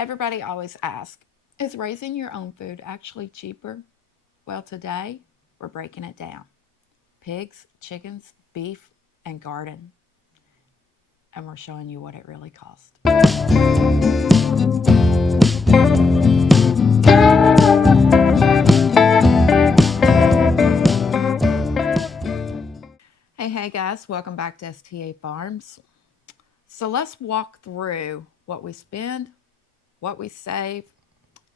Everybody always asks, is raising your own food actually cheaper? Well, today we're breaking it down. Pigs, chickens, beef, and garden. And we're showing you what it really costs. Hey guys, welcome back to STA Farms. So let's walk through what we spend, what we save,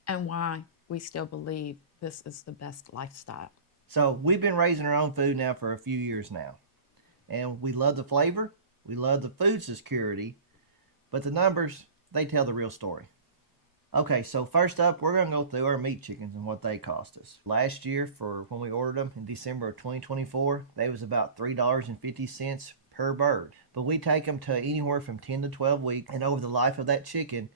and why we still believe this is the best lifestyle. So we've been raising our own food now for a few years now. And we love the flavor, we love the food security, but the numbers, they tell the real story. Okay, so first up, we're going to go through our meat chickens and what they cost us. Last year, for when we ordered them in December of 2024, they was about $3.50 per bird. But we take them to anywhere from 10 to 12 weeks, and over the life of that chicken,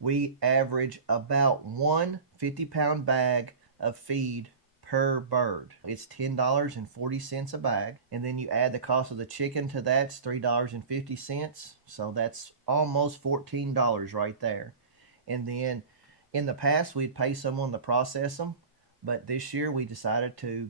we average about one 50-pound bag of feed per bird. It's $10.40 a bag, and then you add the cost of the chicken to that, it's $3.50. So that's almost $14 right there. And then in the past, we'd pay someone to process them, but this year we decided to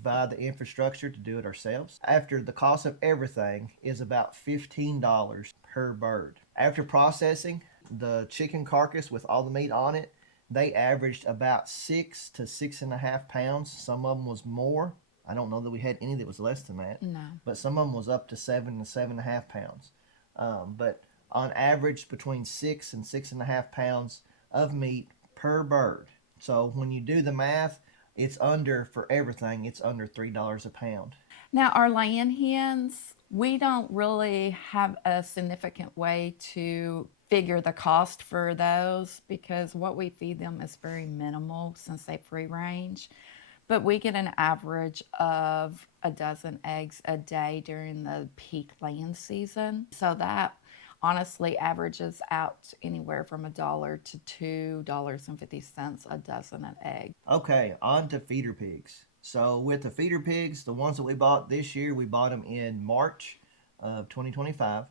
buy the infrastructure to do it ourselves. After the cost of everything is about $15 per bird. After processing the chicken carcass with all the meat on it, they averaged about 6 to 6.5 pounds. Some of them was more. I don't know that we had any that was less than that. No. But some of them was up to 7 to 7.5 pounds. But on average, between 6 and 6.5 pounds of meat per bird. So when you do the math, it's under, for everything, it's under $3 a pound. Now, our laying hens, we don't really have a significant way to figure the cost for those because what we feed them is very minimal since they free range. But we get an average of a dozen eggs a day during the peak laying season. So that honestly averages out anywhere from $1 to $2.50 a dozen an egg. Okay, on to feeder pigs. So with the feeder pigs, the ones that we bought this year, we bought them in March of 2025,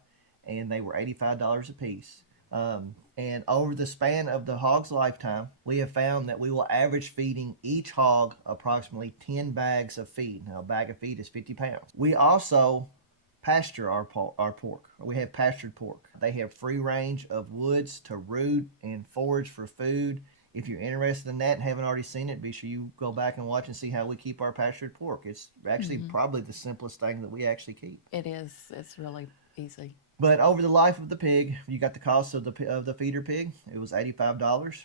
and they were $85 a piece. And over the span of the hog's lifetime, we have found that we will average feeding each hog approximately 10 bags of feed. Now, a bag of feed is 50 pounds. We also pasture our pork. We have pastured pork. They have free range of woods to root and forage for food. If you're interested in that and haven't already seen it, be sure you go back and watch and see how we keep our pastured pork. It's actually probably the simplest thing that we actually keep. It is, it's really easy. But over the life of the pig, you got the cost of the feeder pig. It was $85.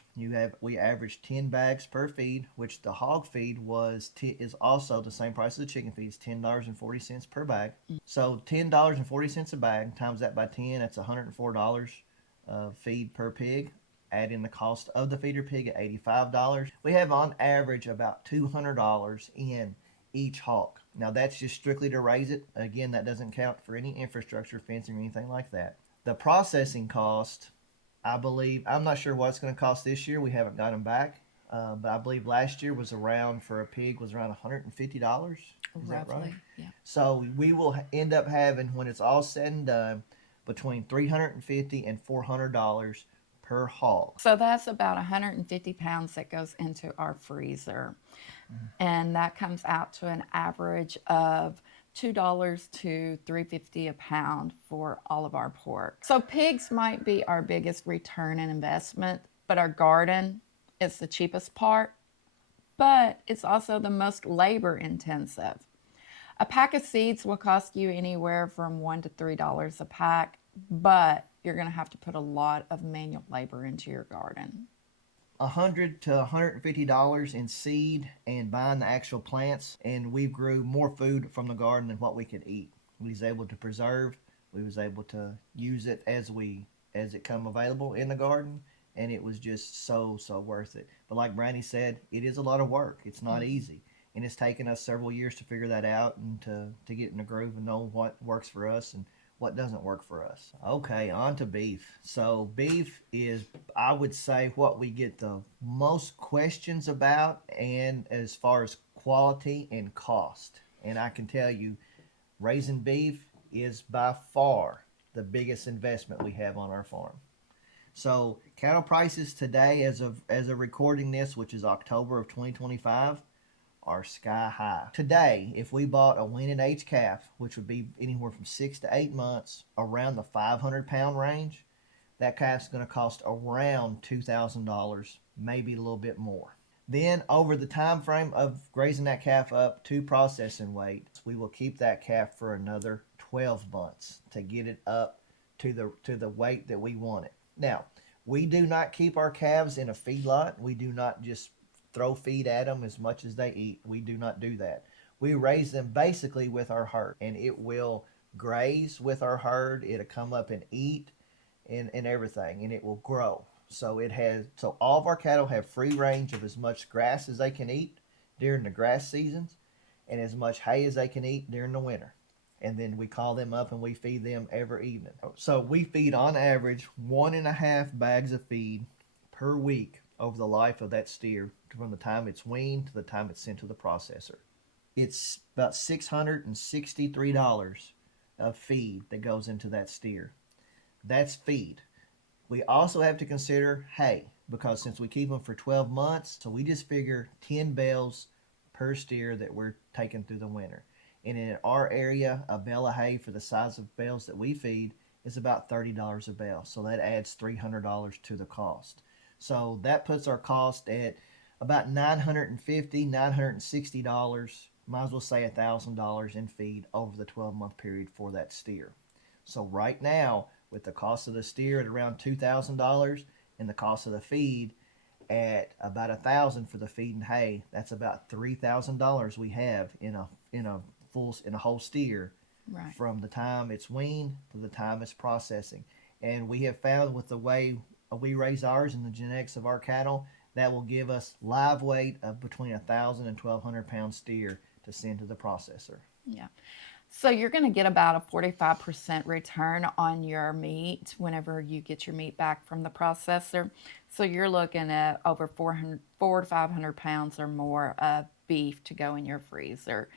We averaged 10 bags per feed, which the hog feed is also the same price as the chicken feed. It's $10.40 per bag. So $10.40 a bag times that by 10, that's $104 feed per pig. Add in the cost of the feeder pig at $85. We have on average about $200 in each hog. Now that's just strictly to raise it. Again, that doesn't count for any infrastructure, fencing, or anything like that. The processing cost, I believe, I'm not sure what it's going to cost this year. We haven't got them back. But I believe last year was around, for a pig, was around $150. Is that right? Roughly, yeah. So we will end up having, when it's all said and done, between $350 and $400 per hog. So that's about 150 pounds that goes into our freezer. And that comes out to an average of $2 to $3.50 a pound for all of our pork. So pigs might be our biggest return in investment, but our garden is the cheapest part, but it's also the most labor intensive. A pack of seeds will cost you anywhere from $1 to $3 a pack, but you're going to have to put a lot of manual labor into your garden. $100 to $150 in seed and buying the actual plants, and we grew more food from the garden than what we could eat. We was able to preserve, we was able to use it as it come available in the garden, and it was just so worth it. But like Brandy said, it is a lot of work. It's not easy, and it's taken us several years to figure that out and to get in the groove and know what works for us and what doesn't work for us. Okay, on to beef. So beef is, I would say, what we get the most questions about, and as far as quality and cost. And I can tell you, raising beef is by far the biggest investment we have on our farm. So cattle prices today, as of recording this, which is October of 2025, are sky high. Today, if we bought a weaned age calf, which would be anywhere from 6 to 8 months, around the 500-pound range, that calf's going to cost around $2,000, maybe a little bit more. Then, over the time frame of raising that calf up to processing weight, we will keep that calf for another 12 months to get it up to the weight that we want it. Now, we do not keep our calves in a feedlot. We do not just throw feed at them as much as they eat. We do not do that. We raise them basically with our herd, and it will graze with our herd. It'll come up and eat and everything, and it will grow. So all of our cattle have free range of as much grass as they can eat during the grass seasons and as much hay as they can eat during the winter. And then we call them up and we feed them every evening. So we feed on average 1.5 bags of feed per week over the life of that steer, from the time it's weaned to the time it's sent to the processor. It's about $663 of feed that goes into that steer. That's feed. We also have to consider hay, because since we keep them for 12 months, so we just figure 10 bales per steer that we're taking through the winter. And in our area, a bale of hay for the size of bales that we feed is about $30 a bale. So that adds $300 to the cost. So that puts our cost at about $950, $960, might as well say $1,000 in feed over the 12-month period for that steer. So right now, with the cost of the steer at around $2,000 and the cost of the feed at about $1,000 for the feed and hay, that's about $3,000 we have in a whole steer, Right. from the time it's weaned to the time it's processing. And we have found, with the way we raise ours and the genetics of our cattle, that will give us live weight of between 1,000 and 1,200 pound steer to send to the processor. Yeah. So you're going to get about a 45% return on your meat whenever you get your meat back from the processor. So you're looking at over 400 to 500 pounds or more of beef to go in your freezer.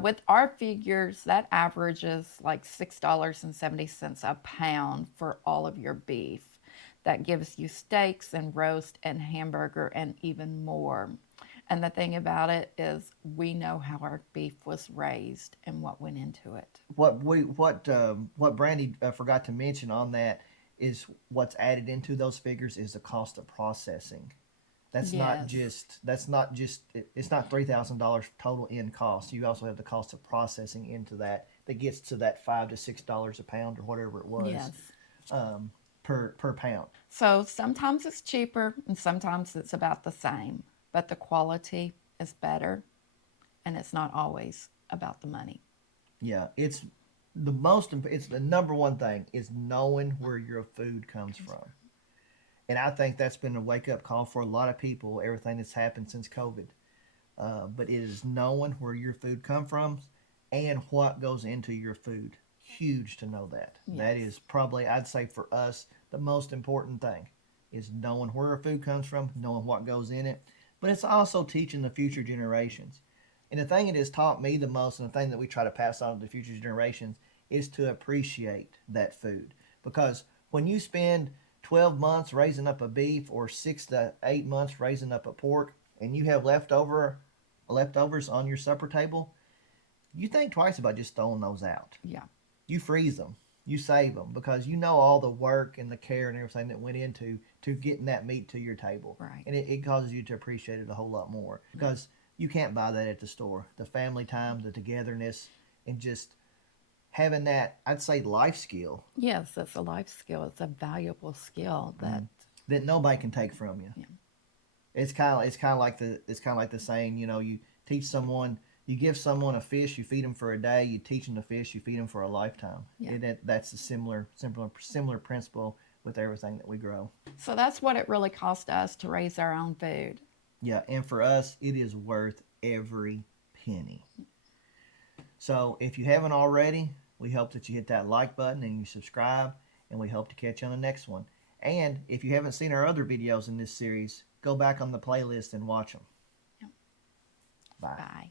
With our figures, that averages like $6.70 a pound for all of your beef. That gives you steaks and roast and hamburger and even more. And the thing about it is, we know how our beef was raised and what went into it. What Brandy forgot to mention on that is, what's added into those figures is the cost of processing. It's not just it's not $3,000 total in cost. You also have the cost of processing into that gets to that $5 to $6 a pound or whatever it was. Yes. Per pound. So sometimes it's cheaper and sometimes it's about the same, but the quality is better, and it's not always about the money. Yeah, it's the number one thing is knowing where your food comes from. And I think that's been a wake-up call for a lot of people, everything that's happened since COVID. But it is knowing where your food comes from and what goes into your food. Huge to know that. Yes. That is probably, I'd say for us, the most important thing is knowing where our food comes from, knowing what goes in it. But it's also teaching the future generations. And the thing it has taught me the most, and the thing that we try to pass on to the future generations, is to appreciate that food. Because when you spend 12 months raising up a beef, or 6 to 8 months raising up a pork, and you have leftovers on your supper table, you think twice about just throwing those out. Yeah. You freeze them, you save them, because you know all the work and the care and everything that went into getting that meat to your table. Right. And it causes you to appreciate it a whole lot more, because you can't buy that at the store. The family time, the togetherness, and just having that, I'd say, life skill. Yes, it's a life skill. It's a valuable skill that nobody can take from you. Yeah. It's kind of like the saying, you teach someone. You give someone a fish, you feed them for a day. You teach them to fish, you feed them for a lifetime. Yeah. That's a similar principle with everything that we grow. So that's what it really cost us to raise our own food. Yeah, and for us, it is worth every penny. So if you haven't already, we hope that you hit that like button and you subscribe, and we hope to catch you on the next one. And if you haven't seen our other videos in this series, go back on the playlist and watch them. Yeah. Bye. Bye.